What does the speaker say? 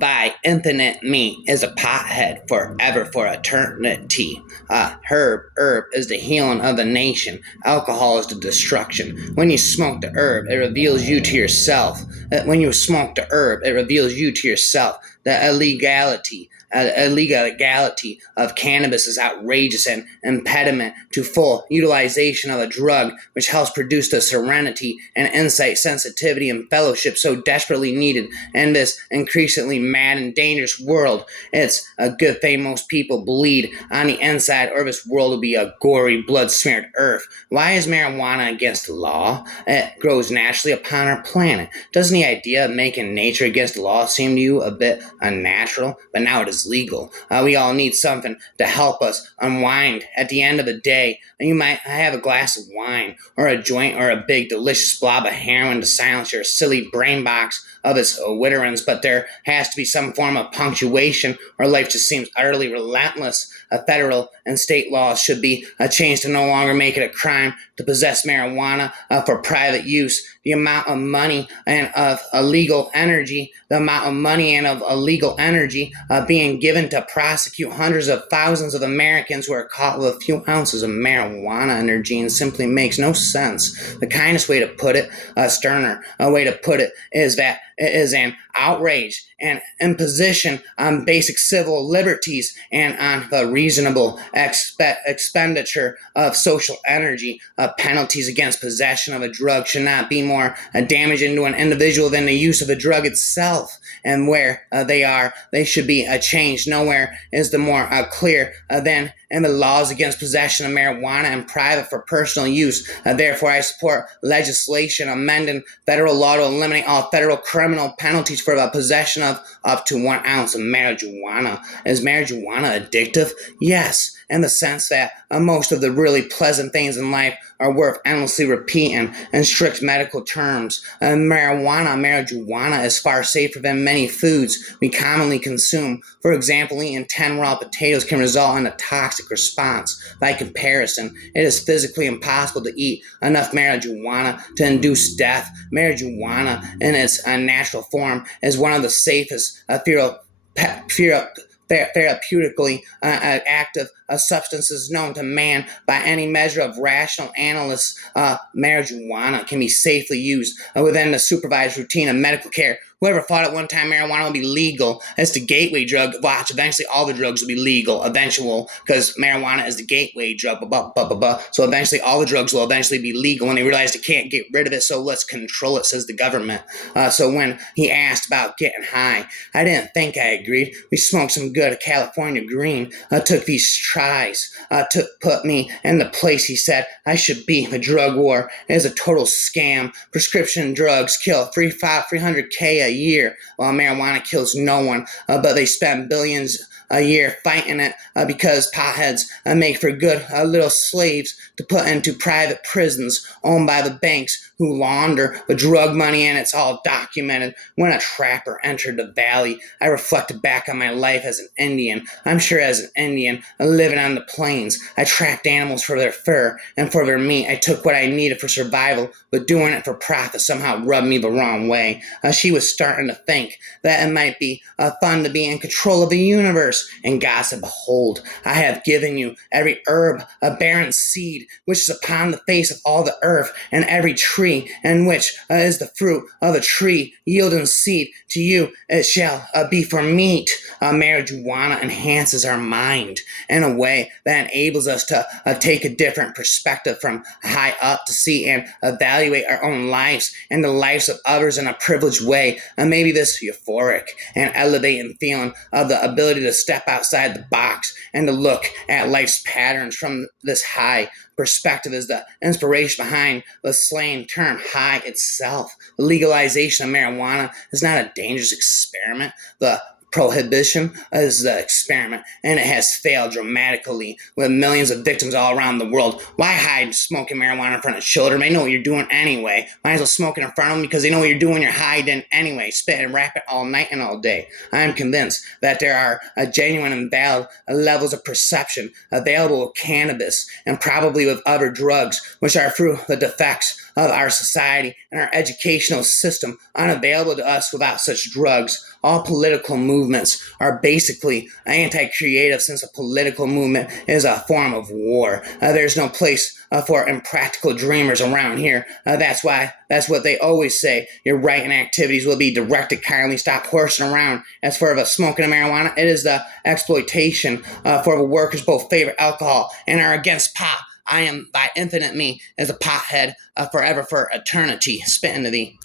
by infinite me is a pothead forever for eternity. Herb is the healing of the nation. Alcohol is the destruction. When you smoke the herb, it reveals you to yourself. When you smoke the herb, it reveals you to yourself. The illegality of cannabis is outrageous and impediment to full utilization of a drug which helps produce the serenity and insight, sensitivity, and fellowship so desperately needed in this increasingly mad and dangerous world. It's a good thing most people bleed on the inside, or this world will be a gory, blood-smeared earth. Why is marijuana against the law? It grows naturally upon our planet. Doesn't the idea of making nature against the law seem to you a bit unnatural? But now it is legal. We all need something to help us unwind at the end of the day. And you might have a glass of wine, or a joint, or a big, delicious blob of heroin to silence your silly brain box of its witterings, but there has to be some form of punctuation, or life just seems utterly relentless. Federal and state laws should be changed to no longer make it a crime to possess marijuana for private use. The amount of money and of illegal energy, being given to prosecute hundreds of thousands of Americans who are caught with a few ounces of marijuana in their genes simply makes no sense. The kindest way to put it, sterner way to put it, is that it is an outrage and imposition on basic civil liberties and on the reasonable expenditure of social energy. Penalties against possession of a drug should not be more damaging to an individual than the use of the drug itself. And where they should be changed. Nowhere is the more clear than in the laws against possession of marijuana in private for personal use. Therefore, I support legislation amending federal law to eliminate all federal criminal penalties for the possession of up to 1 ounce of marijuana. Is marijuana addictive? Yes, in the sense that most of the really pleasant things in life are worth endlessly repeating in strict medical terms. Marijuana is far safer than many foods we commonly consume. For example, eating 10 raw potatoes can result in a toxic response. By comparison, it is physically impossible to eat enough marijuana to induce death. Marijuana, in its natural form, is one of the safest therapeutically active substances known to man by any measure of rational analysts. Marijuana can be safely used within the supervised routine of medical care. Whoever thought at one time marijuana would be legal as the gateway drug, watch, eventually all the drugs will be legal, because marijuana is the gateway drug, so eventually all the drugs will eventually be legal when they realize they can't get rid of it, so let's control it, says the government. So when he asked about getting high, I didn't think I agreed. We smoked some good California green, took these tries, put me in the place he said I should be. The drug war is a total scam. Prescription drugs kill 300K a year, while marijuana kills no one, but they spend billions a year fighting it because potheads make for good little slaves to put into private prisons owned by the banks who launder the drug money, and it's all documented. When a trapper entered the valley, I reflected back on my life as an Indian. I'm sure as an Indian living on the plains, I trapped animals for their fur and for their meat. I took what I needed for survival, but doing it for profit somehow rubbed me the wrong way. She was starting to think that it might be fun to be in control of the universe. And God said, behold, I have given you every herb, a barren seed, which is upon the face of all the earth, and every tree, in which is the fruit of a tree, yielding seed. To you it shall be for meat. Marijuana enhances our mind in a way that enables us to take a different perspective from high up, to see and evaluate our own lives and the lives of others in a privileged way. And maybe this euphoric and elevating feeling of the ability to step outside the box and to look at life's patterns from this high perspective is the inspiration behind the slang term high itself. The legalization of marijuana is not a dangerous experiment. The prohibition is the experiment, and it has failed dramatically with millions of victims all around the world. Why hide smoking marijuana in front of children? They know what you're doing anyway. Might as well smoke it in front of them because they know what you're doing. You're hiding anyway. Spit and rap it all night and all day. I am convinced that there are genuine and valid levels of perception available with cannabis and probably with other drugs, which are through the defects of our society and our educational system unavailable to us without such drugs. all political movements are basically anti-creative, since a political movement is a form of war. There's no place for impractical dreamers around here. That's what they always say. Your right-wing activities will be directed. Kindly stop horsing around. As for the smoking of marijuana, it is the exploitation for the workers both favor alcohol and are against pot. I am thy infinite me as a pothead forever for eternity. Spit into thee.